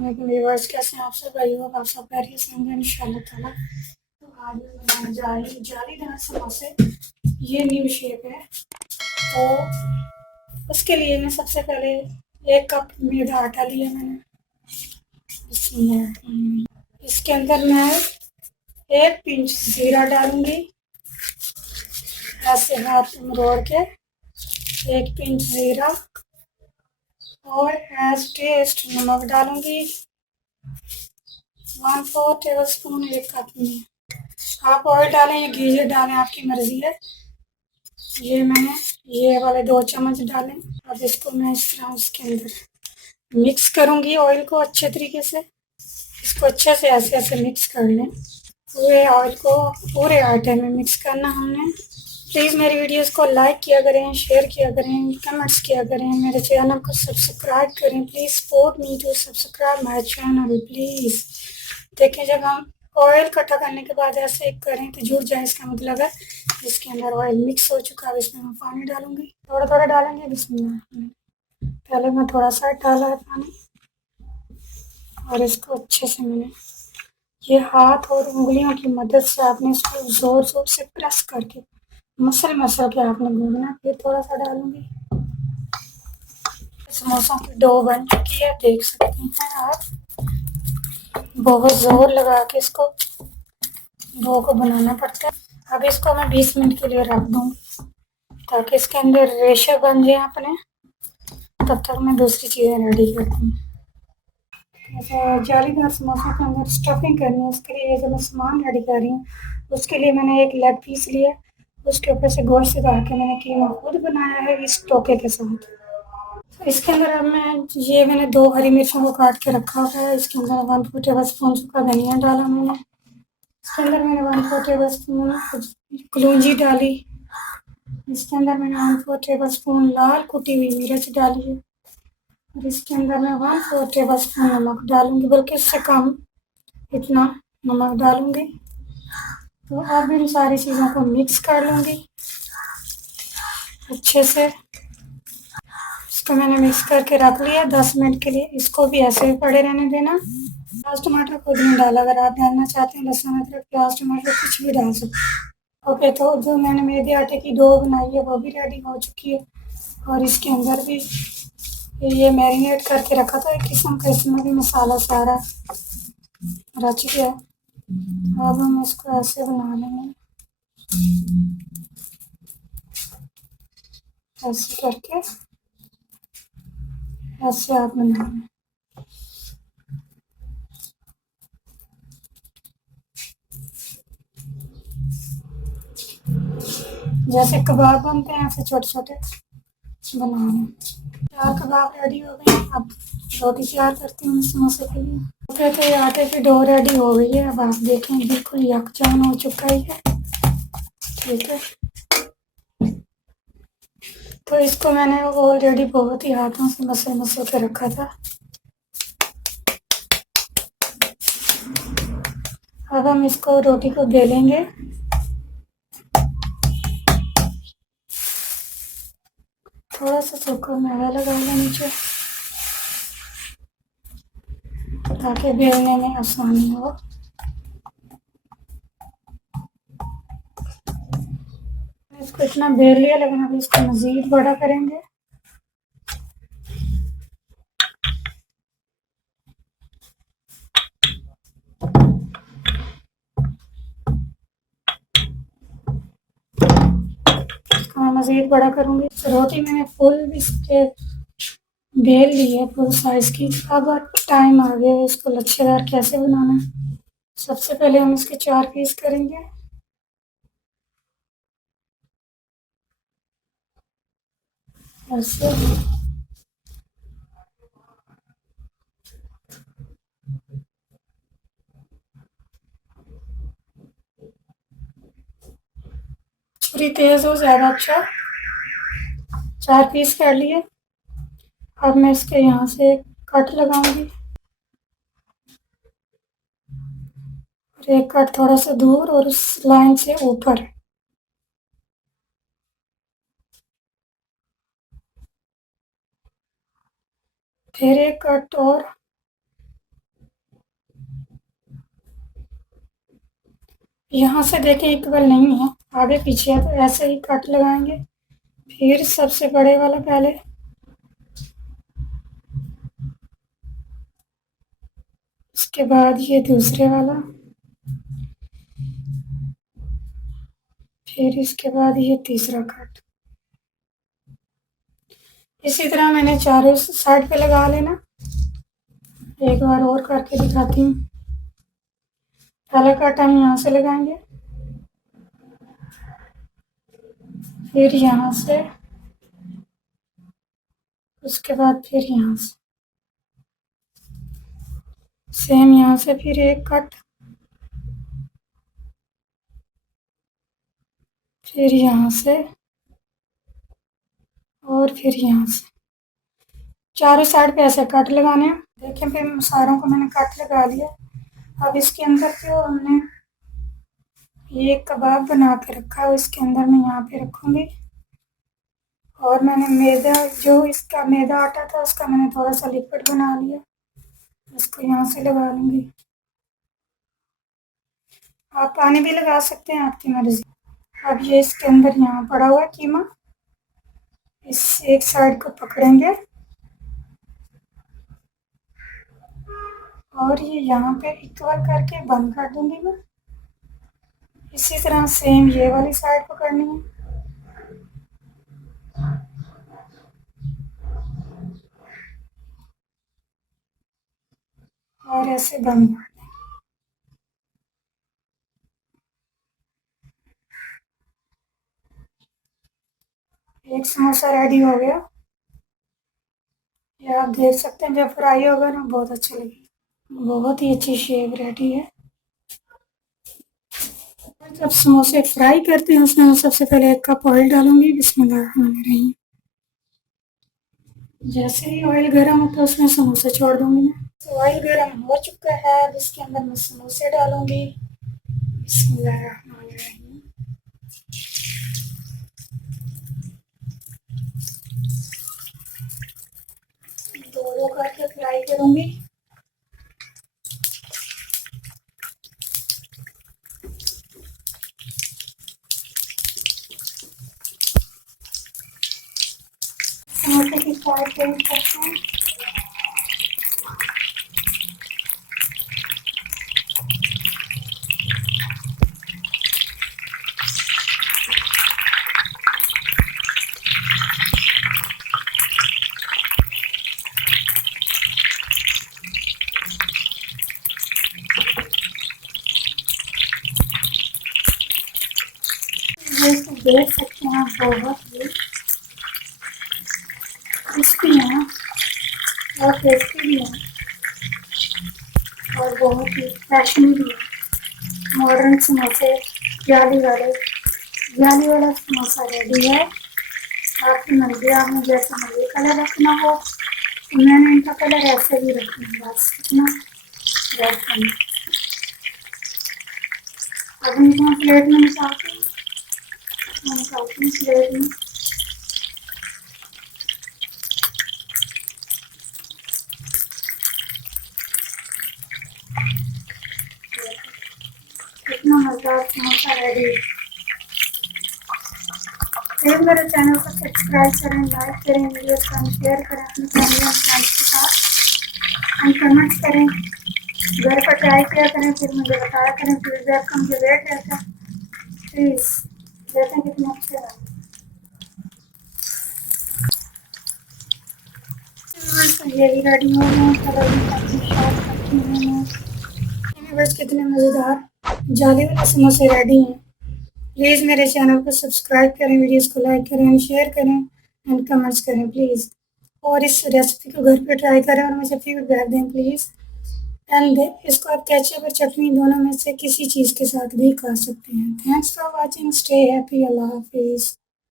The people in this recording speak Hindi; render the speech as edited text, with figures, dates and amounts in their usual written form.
व्यूअर्स, कैसे हैं आप सब? भाई हो आप सब खैरियत से होंगे इंशाल्लाह ताला। तो आज मैं बनाने जा रही हूँ जालीदार समोसे। ये न्यू शेप है। तो उसके लिए मैं सबसे पहले 1 कप मैदा आटा लिया मैंने। इसके अंदर मैं 1 पिंच जीरा डालूंगी, ऐसे हाथ मरोड़ के 1 पिंच जीरा, और एज टेस्ट नमक डालूंगी 1/4 टेबल स्पून 1 कप में। आप ऑयल डालें या घी डालें, आपकी मर्जी है। ये मैंने ये वाले 2 चम्मच डालें। अब इसको मैं इस तरह उसके अंदर मिक्स करूंगी ऑयल को अच्छे तरीके से। इसको अच्छे से ऐसे ऐसे मिक्स कर लें। पूरे ऑयल को पूरे आटे में मिक्स करना हमने। प्लीज़ मेरी वीडियोस को लाइक किया करें, शेयर किया करें, कमेंट्स किया करें, मेरे चैनल को सब्सक्राइब करें। Please support me to subscribe my channel please. देखें, जब हम ऑयल इकट्ठा करने के बाद ऐसे करें तो जुड़ जाए, इसका मतलब है इसके अंदर ऑयल मिक्स हो चुका है। इसमें मैं पानी डालूंगी, थोड़ा थोड़ा डालेंगे। बिस्मिल्लाह। पहले मैं थोड़ा सा डाला है पानी, और इसको अच्छे से मैंने ये हाथ और उंगलियों की मदद से आपने इसको ज़ोर ज़ोर से प्रेस करके मसल मसल के आपने गूंदना। फिर थोड़ा सा डालूंगी। समोसों की डो बन चुकी है, देख सकते हैं आप। बहुत ज़ोर लगा के इसको डो को बनाना पड़ता है। अब इसको मैं 20 मिनट के लिए रख दूँगी ताकि इसके अंदर रेशे बन जाए अपने। तब तक मैं दूसरी चीज़ें रेडी करती हूँ। ऐसा जालीदार समोसे के अंदर स्टफिंग करनी है। उसके लिए जो मैं सामान रेडी कर रही हूँ, उसके लिए मैंने एक लेग पीस लिया, उसके ऊपर से गोश्त डाल के मैंने कीमा खुद बनाया है इस टोके के साथ। तो इसके अंदर अब मैंने 2 हरी मिर्चों को काट के रखा हुआ है। इसके अंदर 1/4 टेबल स्पून सूखा धनिया डाला मैंने। इसके अंदर मैंने 1/4 टेबल स्पून कलौंजी डाली। इसके अंदर मैंने 1/4 टेबल स्पून लाल कुटी हुई मिर्च डाली है। और इसके अंदर मैं 1/4 टेबल स्पून नमक डालूंगी, बल्कि इससे कम इतना नमक डालूंगी। तो अब इन सारी चीज़ों को मिक्स कर लूँगी अच्छे से। इसको मैंने मिक्स करके रख लिया 10 मिनट के लिए। इसको भी ऐसे ही पड़े रहने देना। प्याज टमाटर खुद नहीं डाला, अगर आप डालना चाहते हैं लहसुन अदरक प्याज टमाटर कुछ भी डाल सकते हैं। ओके, तो जो मैंने मैदे आटे की डो बनाई है वो भी रेडी हो चुकी है। और इसके अंदर भी ये मैरिनेट करके रखा था एक किस्म का, इसमें भी मसाला सारा रच गया। अब हम इसको ऐसे बना लेंगे, ऐसे करके ऐसे आप बनाएंगे। जैसे कबाब बनते हैं ऐसे छोटे छोटे बनाने। 4 कबाब रेडी हो गए हैं। अब रोटी तैयार करती हूँ समोसे के लिए। ओके, तो ये आटे की डो रेडी हो गई है। अब आप देखें बिल्कुल यकजान हो चुका ही है। ठीक है, तो इसको मैंने ऑलरेडी बहुत ही हाथों से मसल मसल के रखा था। अब हम इसको रोटी को बेलेंगे। थोड़ा सा सूखा मैदा लगाएंगे नीचे ताकि बेलने में आसानी हो। इसको इतना बेल लिया, लेकिन अभी इसको मज़ीद बड़ा करेंगे। इसको मैं मज़ीद बड़ा करूँगी। रोटी मैंने फुल इसके बेल ली है, फुल साइज़ की। अब टाइम आ गया है इसको लच्छेदार कैसे बनाना है। सबसे पहले हम इसके 4 पीस करेंगे ऐसे। छुरी तेज़ हो ज़्यादा अच्छा। 4 पीस कर लिए। अब मैं इसके यहाँ से कट लगाऊंगी, और एक कट थोड़ा सा दूर और उस लाइन से ऊपर। फिर एक कट और यहाँ से देखें इक्वल नहीं है, आगे पीछे है, तो ऐसे ही कट लगाएंगे। फिर सबसे बड़े वाला पहले, उसके बाद ये दूसरे वाला, फिर इसके बाद ये तीसरा कट। इसी तरह मैंने चारों साइड पे लगा लेना। एक बार और करके दिखाती हूँ। पहला कट हम यहाँ से लगाएंगे, फिर यहाँ से, उसके बाद फिर यहाँ से, सेम यहाँ से फिर एक कट, फिर यहाँ से और फिर यहाँ से। चारों साइड पे ऐसे कट लगाने हैं। देखें फिर सारों को मैंने कट लगा लिया। अब इसके अंदर जो हमने ये कबाब बना के रखा है, इसके अंदर मैं यहाँ पे रखूँगी। और मैंने मैदा, जो इसका मैदा आटा था, उसका मैंने थोड़ा सा लिक्विड बना लिया, इसको यहाँ से लगा लूँगी। आप पानी भी लगा सकते हैं, आपकी मर्ज़ी। अब ये इसके अंदर यहाँ पड़ा हुआ है कीमा, इस एक साइड को पकड़ेंगे और ये यहाँ पे इक्वल करके बंद कर दूँगी मैं। इसी तरह सेम ये वाली साइड पकड़नी है और ऐसे बंद कर दें। एक समोसा रेडी हो गया। ये आप देख सकते हैं, जब फ्राई होगा ना बहुत अच्छा लगेगा। बहुत ही अच्छी शेप रेडी है। जब समोसे फ्राई करते हैं उसमें मैं सबसे पहले 1 कप ऑयल डालूंगी। बिस्मिल्लाहिर्रहमानिर्रहीम। जैसे ही ऑयल गर्म होता है उसमें समोसा छोड़ दूंगी मैं। तो ऑयल गर्म हो चुका है, अब इसके अंदर मैं समोसे डालूंगी। बिस्मिल्लाहिर्रहमानिर्रहीम। दो दो करके फ्राई करूंगी। समोसे की साइड चेंज करते हैं। जैसे देख सकते हैं, बहुत ही क्रिस्पी है और टेस्टी भी है और बहुत ही फैशनी भी है। मॉडर्न समोसे, जाली वाला समोसा रेडी है। आपकी मर्जी, आपने जैसा मर्जी कलर रखना हो, तो मैंने इनका कलर ऐसे भी रखना है, बस इतना रेड करना। अब इनको प्लेट में निकालती हूँ, प्लेट में। इतना मज़ेदार समोसा रेडी है। प्लीज़ मेरे चैनल को सब्सक्राइब करें, लाइक करें, वीडियो को शेयर करें अपनी फैमिली और फ्रेंड्स के साथ, एंड कमेंट्स करें। घर पर ट्राई किया करें, फिर मुझे बताया करें। फीडबैक का मुझे वेट रहता है। प्लीज़ देखें कितने अच्छे रहे। ये भी रेडी हो गए, कलर भी काफ़ी शार्प रखे हैं। बस कितने मज़ेदार जाली वाले समोसे रेडी हैं। प्लीज़ मेरे चैनल को सब्सक्राइब करें, वीडियोस को लाइक करें, शेयर करें एंड कमेंट्स करें प्लीज़। और इस रेसिपी को घर पे ट्राई करें और मुझे फीडबैक दें प्लीज़। एंड इसको आप केचप और चटनी दोनों में से किसी चीज़ के साथ भी खा सकते हैं। Thanks for watching, stay happy, अल्लाह हाफिज़।